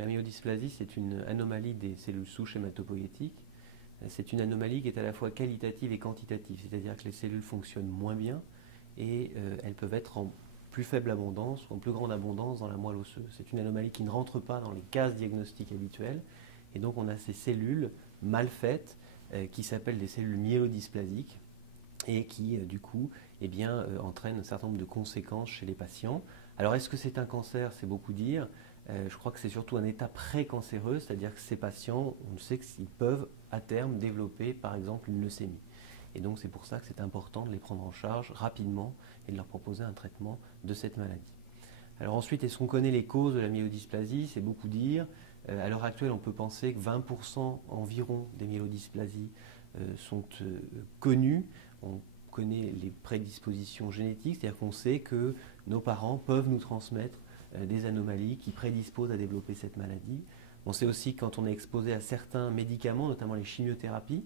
la myélodysplasie, c'est une anomalie des cellules souches hématopoïétiques. C'est une anomalie qui est à la fois qualitative et quantitative, c'est-à-dire que les cellules fonctionnent moins bien et elles peuvent être en plus faible abondance ou en plus grande abondance dans la moelle osseuse. C'est une anomalie qui ne rentre pas dans les cases diagnostiques habituelles et donc on a ces cellules mal faites qui s'appellent des cellules myélodysplasiques et qui, du coup, entraînent un certain nombre de conséquences chez les patients. Alors, est-ce que c'est un cancer? C'est beaucoup dire. Je crois que c'est surtout un état pré-cancéreux, c'est-à-dire que ces patients, on sait qu'ils peuvent à terme développer, par exemple, une leucémie. Et donc, c'est pour ça que c'est important de les prendre en charge rapidement et de leur proposer un traitement de cette maladie. Alors ensuite, est-ce qu'on connaît les causes de la myélodysplasie? C'est beaucoup dire. À l'heure actuelle, on peut penser que 20% environ des myélodysplasies sont connues. On connaît les prédispositions génétiques, c'est-à-dire qu'on sait que nos parents peuvent nous transmettre des anomalies qui prédisposent à développer cette maladie. On sait aussi que quand on est exposé à certains médicaments, notamment les chimiothérapies,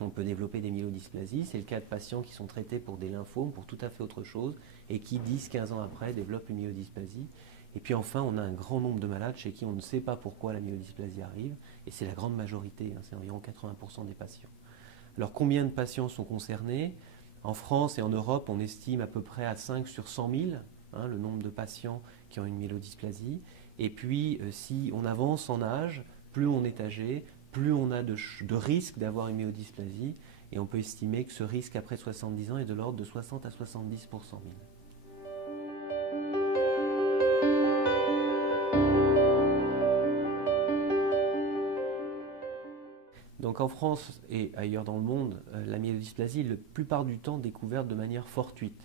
on peut développer des myélodysplasies. C'est le cas de patients qui sont traités pour des lymphomes, pour tout à fait autre chose, et qui 10-15 ans après développent une myélodysplasie. Et puis enfin, on a un grand nombre de malades chez qui on ne sait pas pourquoi la myélodysplasie arrive, et c'est la grande majorité, c'est environ 80% des patients. Alors combien de patients sont concernés? En France et en Europe, on estime à peu près à 5 sur 100 000 le nombre de patients qui ont une myélodysplasie. Et puis, si on avance en âge, plus on est âgé, plus on a de risque d'avoir une myélodysplasie. Et on peut estimer que ce risque après 70 ans est de l'ordre de 60 à 70 pour 100 000. Donc en France et ailleurs dans le monde, la myélodysplasie est la plupart du temps découverte de manière fortuite.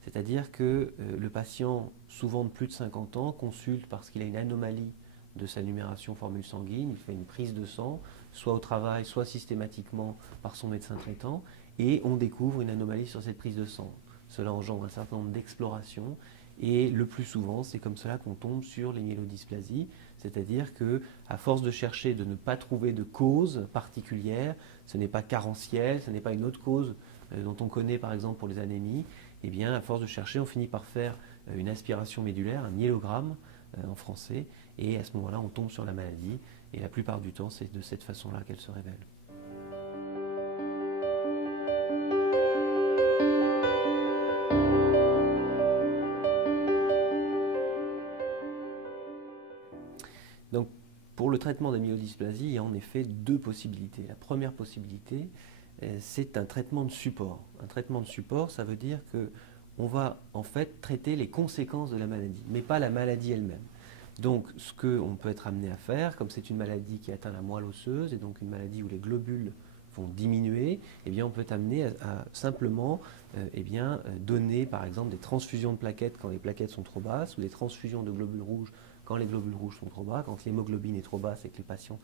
C'est-à-dire que le patient, souvent de plus de 50 ans, consulte parce qu'il a une anomalie de sa numération formule sanguine, il fait une prise de sang, soit au travail, soit systématiquement par son médecin traitant, et on découvre une anomalie sur cette prise de sang. Cela engendre un certain nombre d'explorations, et le plus souvent, c'est comme cela qu'on tombe sur les myélodysplasies, c'est-à-dire qu'à force de chercher de ne pas trouver de cause particulière, ce n'est pas carentiel, ce n'est pas une autre cause dont on connaît par exemple pour les anémies, eh bien, à force de chercher, on finit par faire une aspiration médulaire, un myélogramme en français, et à ce moment-là, on tombe sur la maladie, et la plupart du temps, c'est de cette façon-là qu'elle se révèle. Donc, pour le traitement de la myélodysplasie, il y a en effet deux possibilités. La première possibilité, c'est un traitement de support. Un traitement de support, ça veut dire qu'on va en fait traiter les conséquences de la maladie, mais pas la maladie elle-même. Donc, ce qu'on peut être amené à faire, comme c'est une maladie qui atteint la moelle osseuse, et donc une maladie où les globules vont diminuer, eh bien, on peut être amené à simplement donner par exemple des transfusions de plaquettes quand les plaquettes sont trop basses, ou des transfusions de globules rouges quand les globules rouges sont trop bas, quand l'hémoglobine est trop basse et que les patients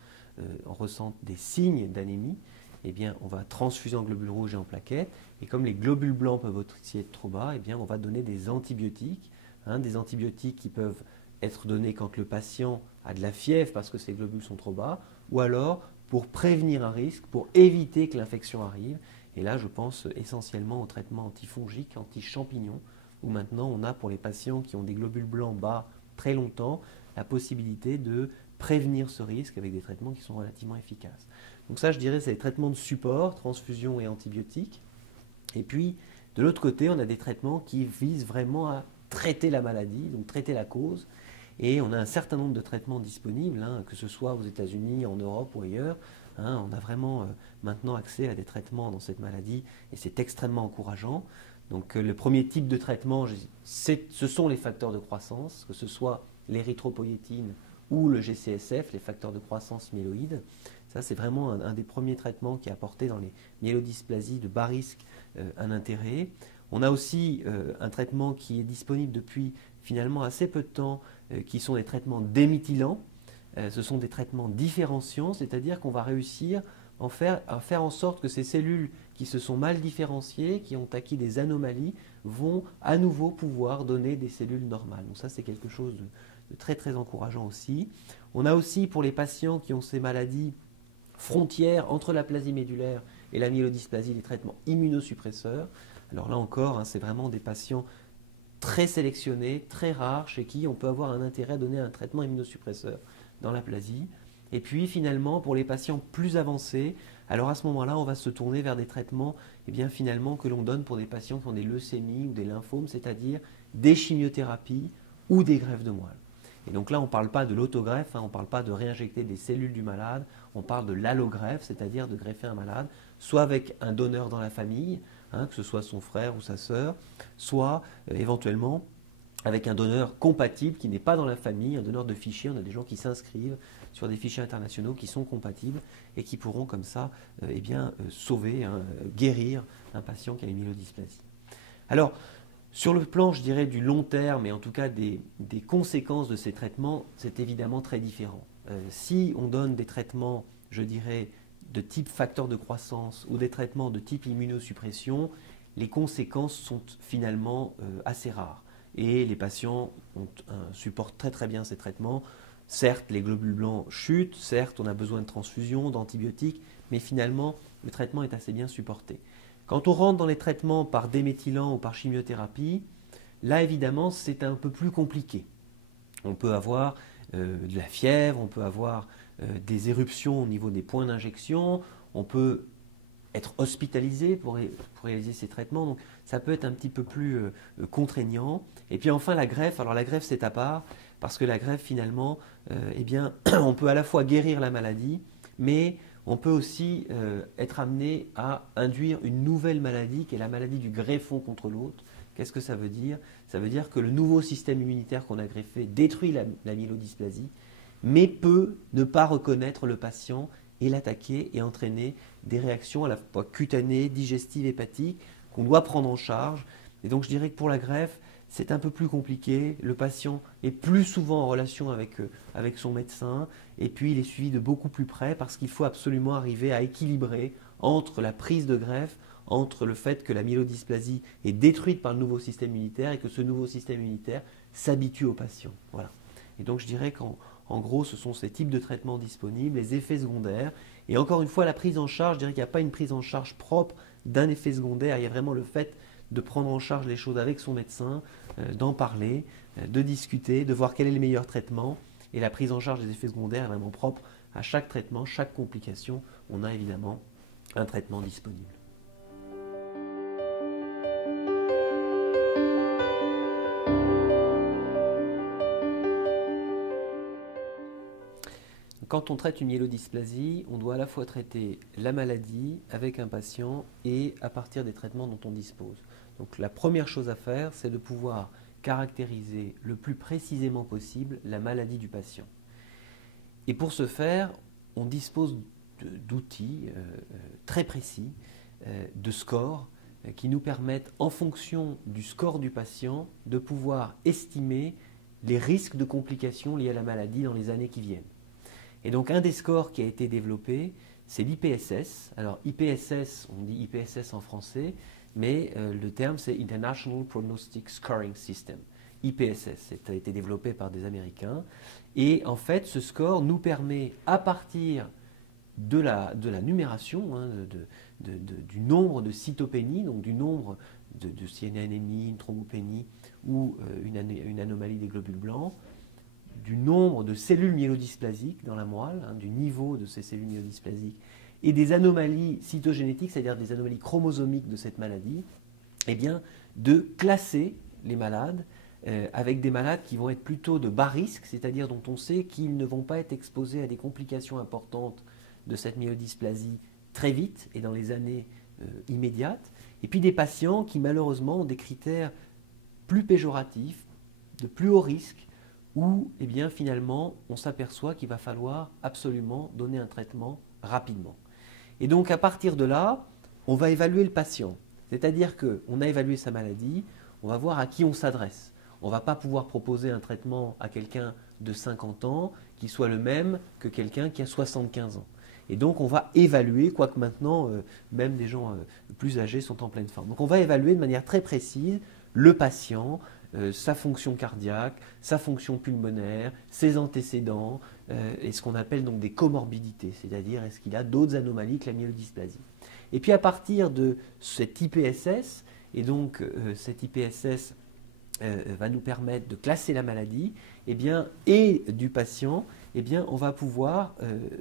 ressentent des signes d'anémie, eh bien, on va transfuser en globules rouges et en plaquettes. Et comme les globules blancs peuvent aussi être trop bas, eh bien, on va donner des antibiotiques qui peuvent être donnés quand le patient a de la fièvre parce que ses globules sont trop bas, ou alors pour prévenir un risque, pour éviter que l'infection arrive. Et là, je pense essentiellement au traitement antifongique, anti-champignon, où maintenant on a pour les patients qui ont des globules blancs bas très longtemps, la possibilité de prévenir ce risque avec des traitements qui sont relativement efficaces. Donc ça, je dirais, c'est les traitements de support, transfusion et antibiotiques. Et puis, de l'autre côté, on a des traitements qui visent vraiment à traiter la maladie, donc traiter la cause. Et on a un certain nombre de traitements disponibles, que ce soit aux États-Unis, en Europe ou ailleurs. On a vraiment maintenant accès à des traitements dans cette maladie et c'est extrêmement encourageant. Donc le premier type de traitement, ce sont les facteurs de croissance, que ce soit l'érythropoïétine ou le GCSF, les facteurs de croissance myéloïdes. Ça, c'est vraiment un des premiers traitements qui a apporté dans les myélodysplasies de bas risque un intérêt. On a aussi un traitement qui est disponible depuis finalement assez peu de temps, qui sont des traitements démethylants. Ce sont des traitements différenciants, c'est-à-dire qu'on va réussir à faire en sorte que ces cellules qui se sont mal différenciées, qui ont acquis des anomalies, vont à nouveau pouvoir donner des cellules normales. Donc ça, c'est quelque chose de très très encourageant aussi. On a aussi pour les patients qui ont ces maladies frontières entre l'aplasie médulaire et la myélodysplasie, des traitements immunosuppresseurs. Alors là encore, c'est vraiment des patients très sélectionnés, très rares, chez qui on peut avoir un intérêt à donner un traitement immunosuppresseur dans l'aplasie. Et puis finalement, pour les patients plus avancés, alors à ce moment-là, on va se tourner vers des traitements finalement que l'on donne pour des patients qui ont des leucémies ou des lymphomes, c'est-à-dire des chimiothérapies ou des greffes de moelle. Et donc là, on ne parle pas de l'autogreffe, on ne parle pas de réinjecter des cellules du malade, on parle de l'allogreffe, c'est-à-dire de greffer un malade, soit avec un donneur dans la famille, que ce soit son frère ou sa sœur, soit éventuellement avec un donneur compatible qui n'est pas dans la famille, un donneur de fichiers. On a des gens qui s'inscrivent sur des fichiers internationaux qui sont compatibles et qui pourront comme ça sauver, guérir un patient qui a une myélodysplasie. Alors, sur le plan, je dirais, du long terme et en tout cas des conséquences de ces traitements, c'est évidemment très différent. Si on donne des traitements, je dirais, de type facteur de croissance ou des traitements de type immunosuppression, les conséquences sont finalement assez rares. Et les patients supportent très très bien ces traitements. Certes, les globules blancs chutent, certes, on a besoin de transfusions, d'antibiotiques, mais finalement, le traitement est assez bien supporté. Quand on rentre dans les traitements par déméthylant ou par chimiothérapie, là évidemment, c'est un peu plus compliqué. On peut avoir de la fièvre, on peut avoir des éruptions au niveau des points d'injection, on peut être hospitalisé pour réaliser ces traitements, donc ça peut être un petit peu plus contraignant. Et puis enfin la greffe, alors la greffe c'est à part, parce que la greffe finalement, on peut à la fois guérir la maladie, mais on peut aussi être amené à induire une nouvelle maladie, qui est la maladie du greffon contre l'autre. Qu'est-ce que ça veut dire? Ça veut dire que le nouveau système immunitaire qu'on a greffé détruit la myélodysplasie, mais peut ne pas reconnaître le patient et l'attaquer et entraîner des réactions à la fois cutanées, digestives, hépatiques qu'on doit prendre en charge. Et donc je dirais que pour la greffe, c'est un peu plus compliqué. Le patient est plus souvent en relation avec son médecin et puis il est suivi de beaucoup plus près parce qu'il faut absolument arriver à équilibrer entre la prise de greffe, entre le fait que la myélodysplasie est détruite par le nouveau système immunitaire et que ce nouveau système immunitaire s'habitue au patient. Voilà. Et donc je dirais qu'en gros, ce sont ces types de traitements disponibles, les effets secondaires. Et encore une fois, la prise en charge, je dirais qu'il n'y a pas une prise en charge propre d'un effet secondaire. Il y a vraiment le fait de prendre en charge les choses avec son médecin, d'en parler, de discuter, de voir quel est le meilleur traitement. Et la prise en charge des effets secondaires est vraiment propre à chaque traitement, chaque complication. On a évidemment un traitement disponible. Quand on traite une myélodysplasie, on doit à la fois traiter la maladie avec un patient et à partir des traitements dont on dispose. Donc la première chose à faire, c'est de pouvoir caractériser le plus précisément possible la maladie du patient. Et pour ce faire, on dispose d'outils très précis, de scores, qui nous permettent, en fonction du score du patient, de pouvoir estimer les risques de complications liées à la maladie dans les années qui viennent. Et donc un des scores qui a été développé, c'est l'IPSS. Alors IPSS, on dit IPSS en français, mais le terme c'est International Prognostic Scoring System. IPSS, ça a été développé par des Américains. Et en fait, ce score nous permet, à partir de la numération, du nombre de cytopénies, donc du nombre de s'il y a une anémie, une thrombopénie ou une anomalie des globules blancs, du nombre de cellules myélodysplasiques dans la moelle, du niveau de ces cellules myélodysplasiques, et des anomalies cytogénétiques, c'est-à-dire des anomalies chromosomiques de cette maladie, de classer les malades avec des malades qui vont être plutôt de bas risque, c'est-à-dire dont on sait qu'ils ne vont pas être exposés à des complications importantes de cette myélodysplasie très vite et dans les années immédiates, et puis des patients qui malheureusement ont des critères plus péjoratifs, de plus haut risque, où finalement on s'aperçoit qu'il va falloir absolument donner un traitement rapidement. Et donc à partir de là, on va évaluer le patient. C'est-à-dire qu'on a évalué sa maladie, on va voir à qui on s'adresse. On ne va pas pouvoir proposer un traitement à quelqu'un de 50 ans qui soit le même que quelqu'un qui a 75 ans. Et donc on va évaluer, quoique maintenant même des gens plus âgés sont en pleine forme. Donc on va évaluer de manière très précise le patient, sa fonction cardiaque, sa fonction pulmonaire, ses antécédents, et ce qu'on appelle donc des comorbidités, c'est-à-dire est-ce qu'il a d'autres anomalies que la myélodysplasie. Et puis à partir de cet IPSS, et donc cet IPSS va nous permettre de classer la maladie, et du patient, eh bien, on va pouvoir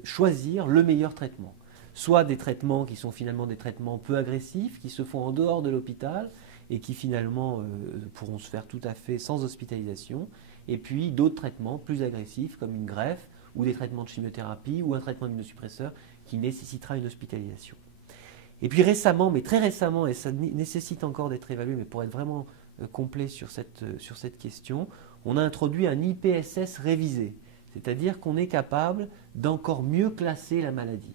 choisir le meilleur traitement. Soit des traitements qui sont finalement des traitements peu agressifs, qui se font en dehors de l'hôpital et qui finalement pourront se faire tout à fait sans hospitalisation. Et puis d'autres traitements plus agressifs comme une greffe ou des traitements de chimiothérapie ou un traitement immunosuppresseur qui nécessitera une hospitalisation. Et puis récemment, mais très récemment, et ça nécessite encore d'être évalué, mais pour être vraiment complet sur cette question, on a introduit un IPSS révisé, c'est-à-dire qu'on est capable d'encore mieux classer la maladie.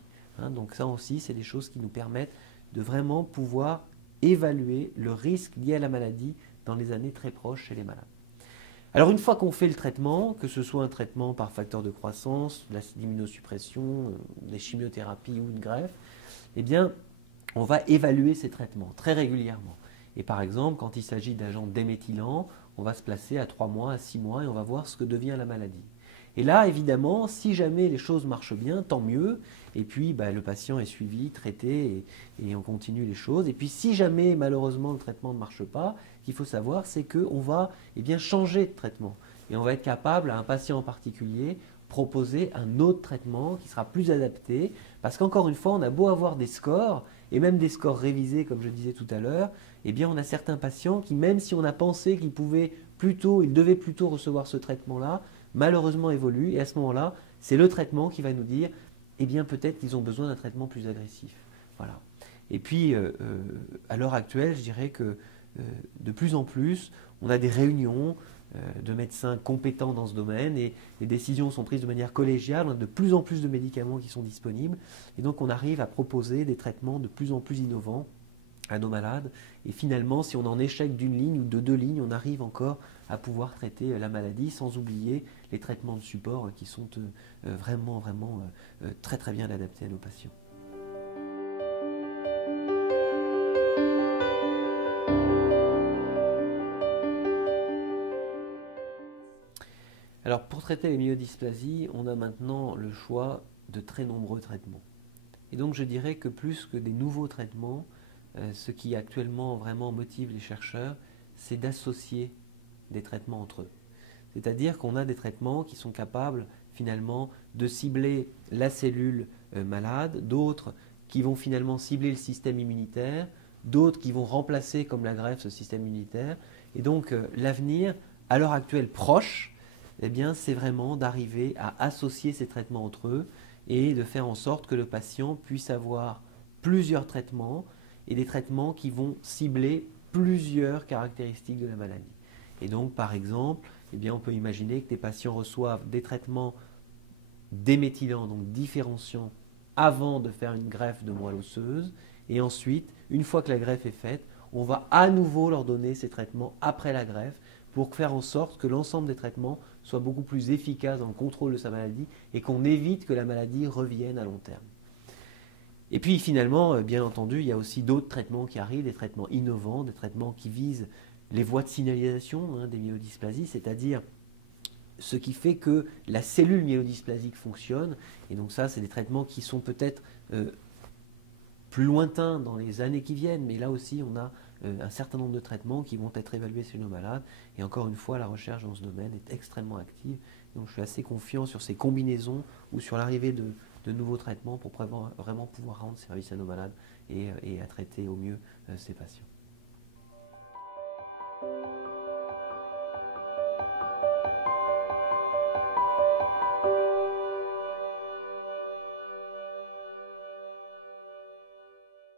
Donc ça aussi, c'est des choses qui nous permettent de vraiment pouvoir évaluer le risque lié à la maladie dans les années très proches chez les malades. Alors une fois qu'on fait le traitement, que ce soit un traitement par facteur de croissance, l'immunosuppression, des chimiothérapies ou une greffe, eh bien, on va évaluer ces traitements très régulièrement. Et par exemple, quand il s'agit d'agents déméthylants, on va se placer à 3 mois, à 6 mois et on va voir ce que devient la maladie. Et là, évidemment, si jamais les choses marchent bien, tant mieux. Et puis, le patient est suivi, traité et on continue les choses. Et puis, si jamais, malheureusement, le traitement ne marche pas, ce qu'il faut savoir, c'est qu'on va changer de traitement. Et on va être capable, à un patient en particulier, proposer un autre traitement qui sera plus adapté. Parce qu'encore une fois, on a beau avoir des scores, et même des scores révisés, comme je disais tout à l'heure, eh bien, on a certains patients qui, même si on a pensé qu'ils devaient plutôt recevoir ce traitement-là, malheureusement évoluent. Et à ce moment-là, c'est le traitement qui va nous dire, eh bien, peut-être qu'ils ont besoin d'un traitement plus agressif. Voilà. Et puis, à l'heure actuelle, je dirais que de plus en plus, on a des réunions de médecins compétents dans ce domaine et les décisions sont prises de manière collégiale. On a de plus en plus de médicaments qui sont disponibles et donc on arrive à proposer des traitements de plus en plus innovants à nos malades. Et finalement, si on est en échec d'une ligne ou de 2 lignes, on arrive encore à pouvoir traiter la maladie sans oublier les traitements de support qui sont vraiment très très bien adaptés à nos patients. Alors pour traiter les myélodysplasies, on a maintenant le choix de très nombreux traitements. Et donc je dirais que plus que des nouveaux traitements, ce qui actuellement vraiment motive les chercheurs, c'est d'associer des traitements entre eux. C'est-à-dire qu'on a des traitements qui sont capables finalement de cibler la cellule malade, d'autres qui vont finalement cibler le système immunitaire, d'autres qui vont remplacer comme la greffe ce système immunitaire. Et donc l'avenir, à l'heure actuelle proche, eh bien, c'est vraiment d'arriver à associer ces traitements entre eux et de faire en sorte que le patient puisse avoir plusieurs traitements et des traitements qui vont cibler plusieurs caractéristiques de la maladie. Et donc, par exemple, eh bien, on peut imaginer que des patients reçoivent des traitements déméthylants, donc différenciants, avant de faire une greffe de moelle osseuse. Et ensuite, une fois que la greffe est faite, on va à nouveau leur donner ces traitements après la greffe pour faire en sorte que l'ensemble des traitements soient beaucoup plus efficaces dans le contrôle de sa maladie et qu'on évite que la maladie revienne à long terme. Et puis finalement, bien entendu, il y a aussi d'autres traitements qui arrivent, des traitements innovants, des traitements qui visent les voies de signalisation des myélodysplasies, c'est-à-dire ce qui fait que la cellule myélodysplasique fonctionne. Et donc ça, c'est des traitements qui sont peut-être plus lointains dans les années qui viennent, mais là aussi, on a un certain nombre de traitements qui vont être évalués chez nos malades. Et encore une fois, la recherche dans ce domaine est extrêmement active. Donc je suis assez confiant sur ces combinaisons ou sur l'arrivée de nouveaux traitements pour vraiment pouvoir rendre service à nos malades et à traiter au mieux ces patients.